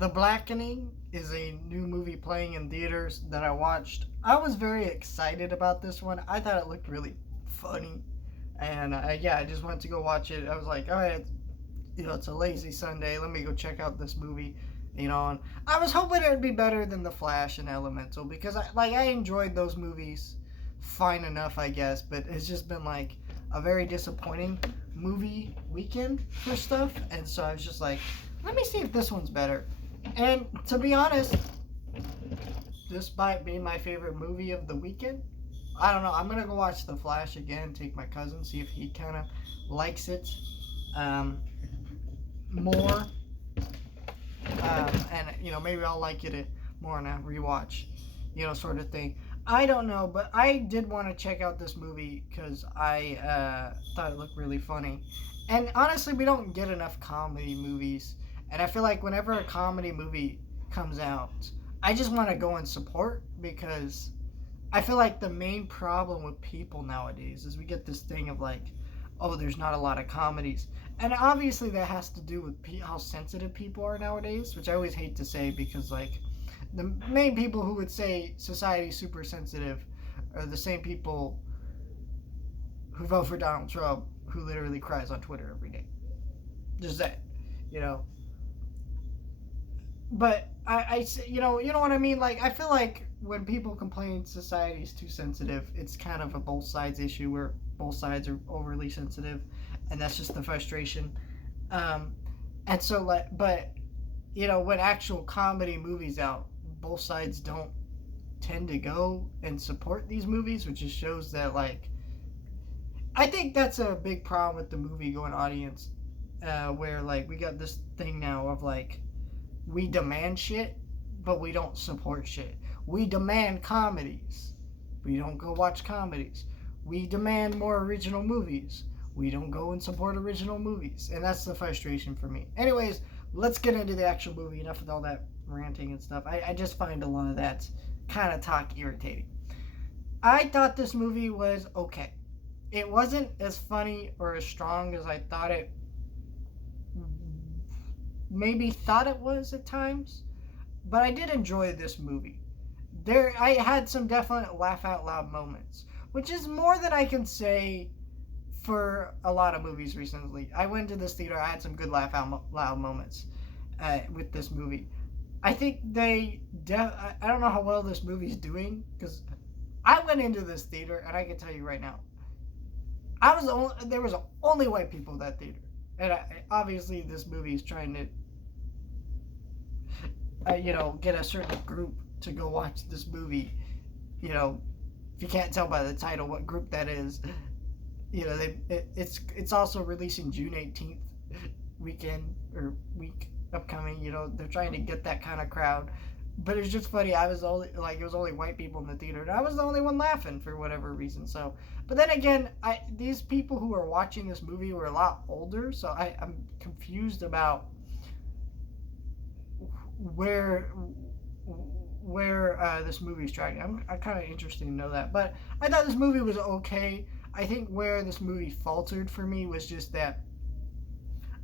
The Blackening is a new movie playing in theaters that I watched. I was very excited about this one. I thought it looked really funny. And yeah, I just went to go watch it. I was like, all right, it's a lazy Sunday. Let me go check out this movie. And I was hoping it would be better than The Flash and Elemental because I enjoyed those movies fine enough, I guess, but it's just been like a very disappointing movie weekend for stuff. And so I was just like, let me see if this one's better. And to be honest, this might be my favorite movie of the weekend. I don't know. I'm gonna go watch The Flash again. Take my cousin, see if he kind of likes it more, and maybe I'll like it more on a rewatch, sort of thing. I don't know, but I did want to check out this movie because I thought it looked really funny. And honestly, we don't get enough comedy movies. And I feel like whenever a comedy movie comes out, I just want to go and support because I feel like the main problem with people nowadays is we get this thing of like, oh, there's not a lot of comedies. And obviously that has to do with how sensitive people are nowadays, which I always hate to say because like the main people who would say society's super sensitive are the same people who vote for Donald Trump who literally cries on Twitter every day. Just that, you know. But you know what I mean. Like I feel like when people complain society's too sensitive, it's kind of a both sides issue where both sides are overly sensitive, and that's just the frustration. Um, and so like, but when actual comedy movies out, both sides don't tend to go and support these movies, which just shows that like I think that's a big problem with the movie going audience, where like we got this thing now of like we demand shit, but we don't support shit. We demand comedies. We don't go watch comedies. We demand more original movies. We don't go and support original movies. And that's the frustration for me. Anyways, let's get into the actual movie. Enough with all that ranting and stuff. I just find a lot of that kind of talk irritating. I thought this movie was okay. It wasn't as funny or as strong as I thought it maybe thought it was at times, but I did enjoy this movie. I had some definite laugh out loud moments, which is more than I can say for a lot of movies recently. I went to this theater, I had some good laugh out loud moments with this movie. I think I don't know how well this movie's doing because I went into this theater and I can tell you right now, there was only white people in that theater, and obviously this movie is trying to get a certain group to go watch this movie. If you can't tell by the title what group that is, it's also releasing June 18th weekend or week upcoming. They're trying to get that kind of crowd. But it's just funny. I was only like it was only white people in the theater, and I was the only one laughing for whatever reason. So, but then again, these people who are watching this movie were a lot older, so I'm confused about where this movie's tracking. I'm kind of interested to know that. But I thought this movie was okay. I think where this movie faltered for me was just that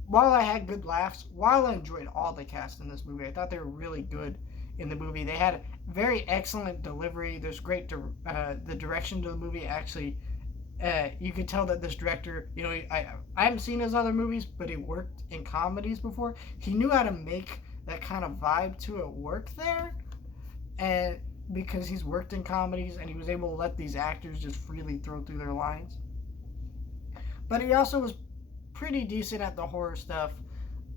while I had good laughs, while I enjoyed all the cast in this movie, I thought they were really good in the movie. They had very excellent delivery. There's great the direction to the movie actually. You could tell that this director, I haven't seen his other movies, but he worked in comedies before. He knew how to make that kind of vibe to it work there, and because he's worked in comedies and he was able to let these actors just freely throw through their lines. But he also was pretty decent at the horror stuff.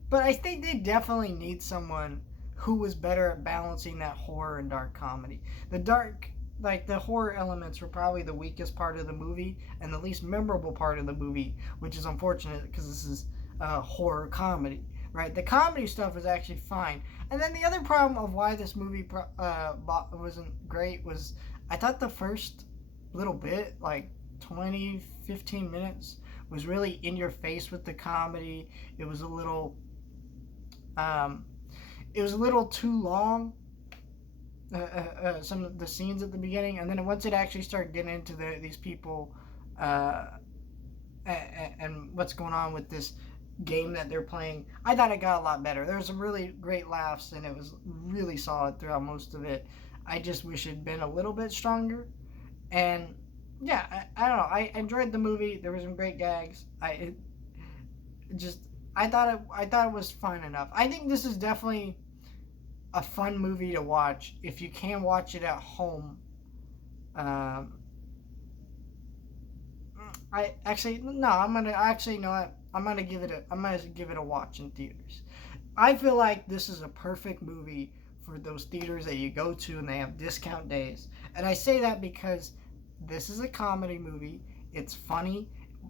But I think they definitely need someone who was better at balancing that horror and dark comedy. The horror elements were probably the weakest part of the movie and the least memorable part of the movie, which is unfortunate because this is a horror comedy, right? The comedy stuff is actually fine. And then the other problem of why this movie wasn't great was I thought the first little bit, like 20, 15 minutes, was really in your face with the comedy. It was a little too long. Some of the scenes at the beginning, and then once it actually started getting into these people and what's going on with this game that they're playing. I thought it got a lot better. There was some really great laughs, and it was really solid throughout most of it. I just wish it'd been a little bit stronger. And yeah, I don't know. I enjoyed the movie. There were some great gags. Just I thought it was fun enough. I think this is definitely a fun movie to watch if you can watch it at home. Um, I actually no. I'm gonna actually know what I'm gonna give it a watch in theaters. I feel like this is a perfect movie for those theaters that you go to and they have discount days. And I say that because this is a comedy movie. It's funny.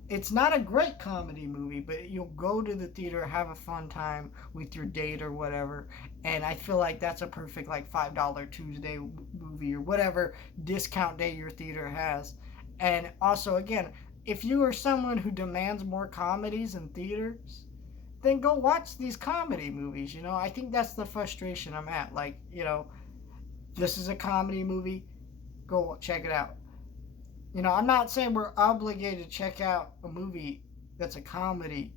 It's not a great comedy movie, but you'll go to the theater, have a fun time with your date or whatever. And I feel like that's a perfect like $5 Tuesday movie or whatever discount day your theater has. And also, again, if you are someone who demands more comedies in theaters, then go watch these comedy movies. I think that's the frustration I'm at. Like, this is a comedy movie. Go check it out. I'm not saying we're obligated to check out a movie that's a comedy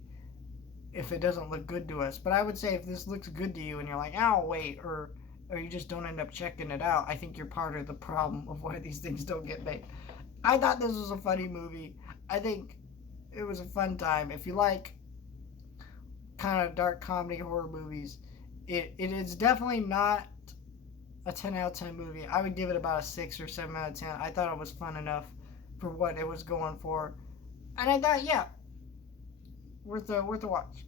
if it doesn't look good to us. But I would say if this looks good to you and you're like, oh, wait, or you just don't end up checking it out, I think you're part of the problem of why these things don't get made. I thought this was a funny movie. I think it was a fun time. If you like kind of dark comedy horror movies, it is definitely not a 10 out of 10 movie. I would give it about a 6 or 7 out of 10. I thought it was fun enough for what it was going for. And I thought, yeah, worth a watch.